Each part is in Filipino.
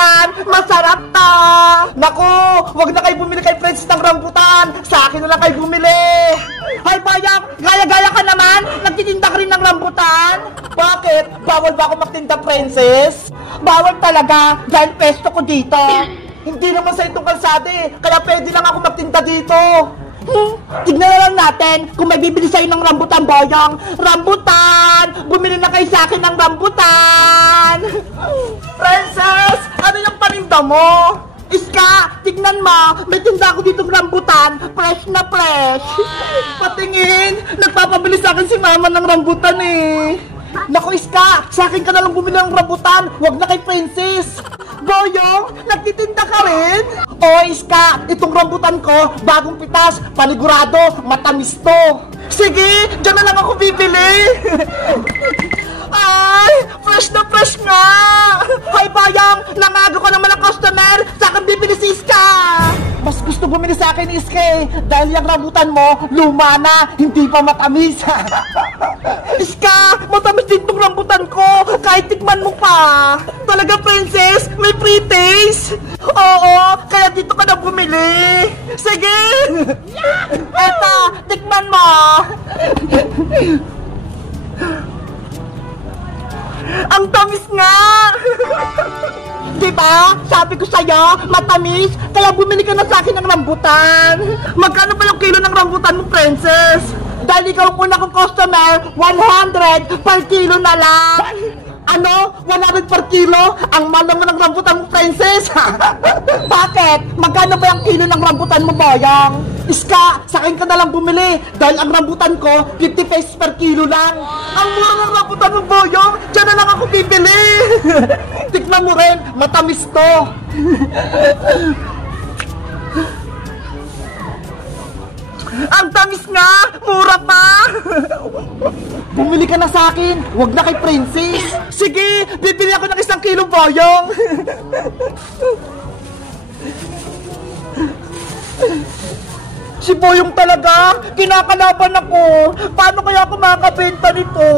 rambutan, masarap to. Naku, wag na kayo bumili kay Princess ng rambutan. Sa akin na lang kayo bumili. Hay bayang, gaya-gaya ka naman. Nagtitinda ka rin ng rambutan. Bakit? Bawal ba ako magtinda, Princess? Bawal talaga, dahil pesto ko dito. Hindi naman sa itong kalsada eh, kaya pwede lang ako magtinda dito. Tignan na lang natin kung may bibili sa'yo ng rambutan, Boyong. Rambutan! Bumili na kayo sa akin ng rambutan! Princess! Ano yung paninda mo? Iska! Tignan mo! May tinda ako ditong rambutan. Fresh na fresh! Patingin! Nagpapabili sa akin si mama ng rambutan eh! Naku, Iska! Sa akin ka na lang bumili ng rambutan! Huwag na kay Princess! Boyong, nagtitinda ka rin? Oo, Iska, itong rambutan ko, bagong pitas, panigurado, matamis to. Sige, dyan na lang ako bibili. Ay, fresh na fresh nga. Hay bayang, nangago ko naman ang customer, sa akin bibili si Iska. Mas gusto bumili sa akin, Iska eh, dahil yung rambutan mo, luma na, hindi pa matamis. Iska, matamis din tong rambutan ko, kahit tikman mo pa. Talaga, Princess, may pre-taste. Oo, kaya dito ka na bumili. Sige. Eto, tikman mo. Ang tamis nga. Diba? Sabi ko sa'yo, matamis. Kaya bumili ka na sa akin ng rambutan. Magkano ba yung kilo ng rambutan mo, Princess? Dahil ikaw ang una kong customer, 100 per kilo na lang. Ano? 100 per kilo? Ang mahal naman ng rambutan mo, Princess. Bakit? Magkano ba yung kilo ng rambutan mo, Boyang? Iska, sa akin ka na lang bumili. Dahil ang rambutan ko, 50 pesos per kilo lang. Ang mura ng rambutan mo, Boyang. Diyan na lang ako bibili. Tikman mo rin, matamis to. Ang tamis nga! Mura pa! Bumili ka na sa akin! Huwag na kay Princess! Sige! Bibili ako ng 1 kilo, Boyong! Si Boyong talaga! Kinakalaban ako! Paano kaya ako makakabenta nito?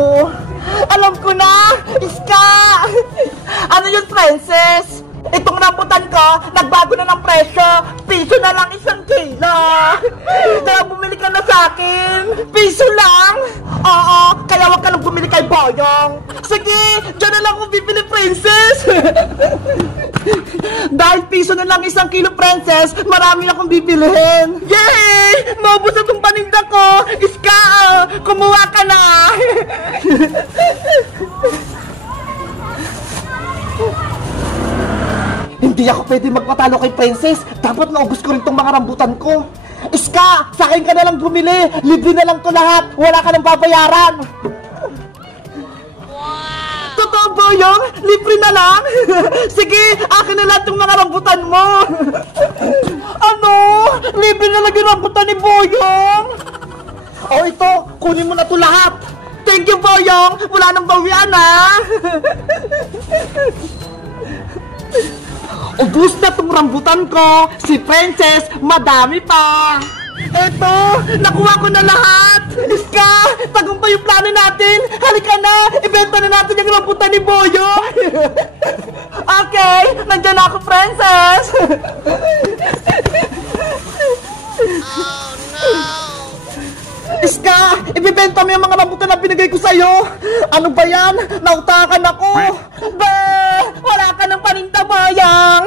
Alam ko na! Iska! Ano yun, Princess? Itong rambutan ko, nagbago na ng presyo. Piso na lang 1 kilo. Kaya bumili ka na sa akin. Piso lang? Oo, kaya wag ka lang bumili kay Boyong. Sige, dyan na lang ako bibili, Princess. Dahil piso na lang 1 kilo, Princess, marami akong bibilihin. Yay! Maubos na itong paninda ko. Iska, kumuha ka na. Hindi ako pwede magpatalo kay Princess. Dapat naubos ko rin itong mga rambutan ko. Iska, sa akin ka na lang bumili. Libre na lang to lahat. Wala ka nang babayaran. Wow! Totoo, Boyong? Libre na lang? Sige, akin na lahat yung mga rambutan mo. Ano? Libre na lang yung rambutan ni Boyong? O ito, kunin mo na to lahat. Thank you, Boyong. Wala nang bawian, ha? Ubus na itong rambutan ko. Si Princess, madami pa. Eto, nakuha ko na lahat. Iska, tagumpay yung plano natin. Halika na, ibenta na natin yung rambutan ni Boyo. Okay, nandyan na ako, Princess. Oh, no. Iska, ibibenta mo yung mga rambutan na binigay ko sa'yo. Ano ba yan? Nautakan ako. Wala ka ng paninda, Boyong.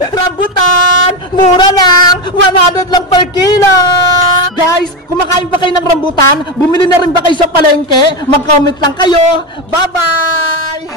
Rambutan, mura lang, 100 lang per kilo. Guys, kumakain ba kayo ng rambutan? Bumili na rin ba kayo sa palengke? Mag-comment lang kayo. Bye-bye.